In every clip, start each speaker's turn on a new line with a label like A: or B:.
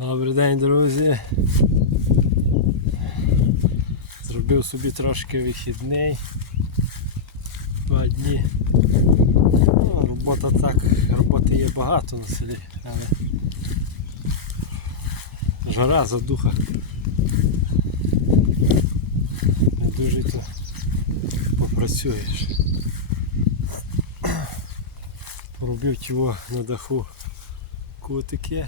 A: Добрий день, друзі. Зробив собі трошки вихідний. Два дні. Ну, робота так, роботи є багато на селі, але жара задуха. Не дуже то попрацюєш. Поробив його на даху кутики.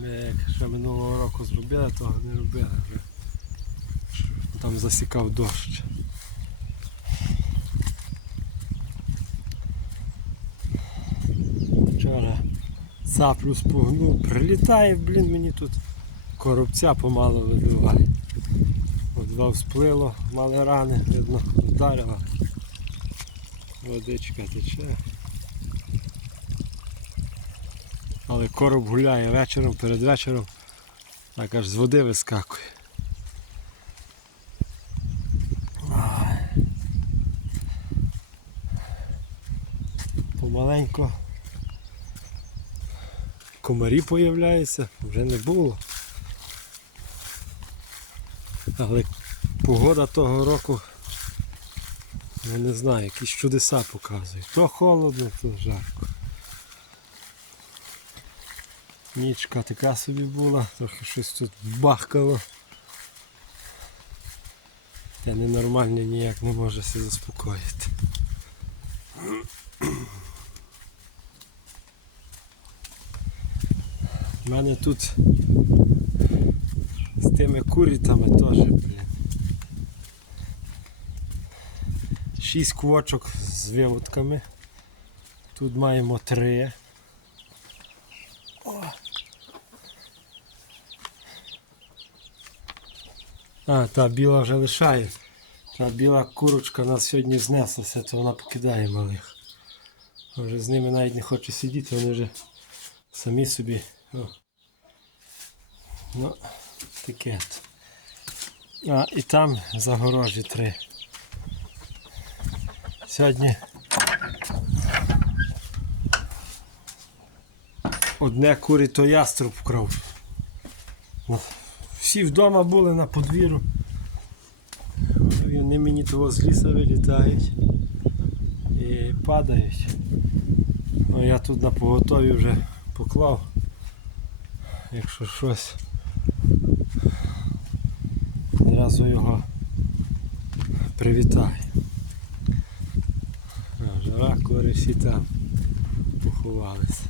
A: Ми як ще минулого року зробили, того не робили вже. Там засікав дощ. Вчора цаплю спугнув, прилітає, блін, мені тут коробця помало вибиває. Два всплило, мали рани, видно, вдарила. Водичка тече. Але короб гуляє вечором, перед вечором, так аж з води вискакує. Помаленько комарі появляються, вже не було. Але погода того року, я не знаю, якісь чудеса показує. То холодно, то жарко. Нічка така собі була, трохи щось тут бахкало. Та ненормальний ніяк не може себе заспокоїти. У мене тут з тими курітами теж, блін. Шість квочок з виводками. Тут маємо три. А, та біла вже лишає. Та біла курочка нас сьогодні знеслася, то вона покидає малих. Вже з ними навіть не хоче сидіти, вони вже самі собі. О. Ну, таке. А, і там загорожі три. Сьогодні одне курі то яструб вкрав. Всі вдома були на подвір'ю. Вони мені того з ліса вилітають і падають. Ну, я тут на поготові вже поклав. Якщо щось. Одразу його привітаю. Жара, кори всі там поховалися.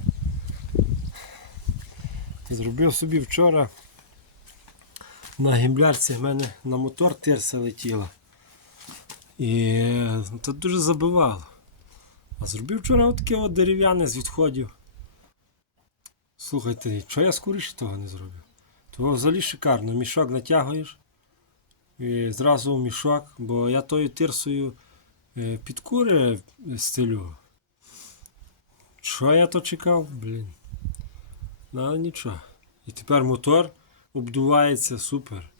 A: Зробив собі вчора на гімблярці в мене на мотор тирса летіла. І це дуже забивало. А зробив вчора таке от дерев'яне з відходів. Слухайте, що я скоріше того не зробив? Того взагалі шикарно. Мішок натягуєш і зразу в мішок, бо я тою тирсою е, під кури стелю. Що я то чекав? Блін. Ну, нічого. І тепер мотор обдувається супер.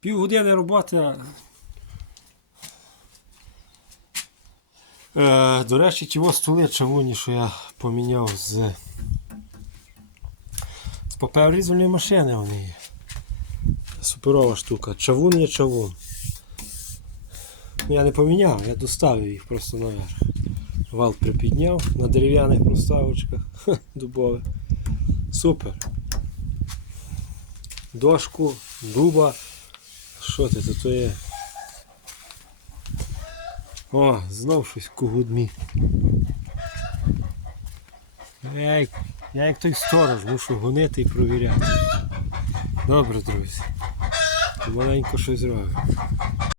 A: Півгодини роботи. Е, до речі, ті столи чавуні, що я поміняв з, з паперорізальної машини вони є. Суперова штука. Чавун є чавун. Ну, Я не поміняв, я доставив їх просто наверх. Вал припідняв на дерев'яних проставочках дубових. Супер. Дошку, дуба. Що це? То є? О, знов щось кугудмі. Я як, я як той сторож мушу гонити і провіряти. Добре, друзі. Маленько щось робимо.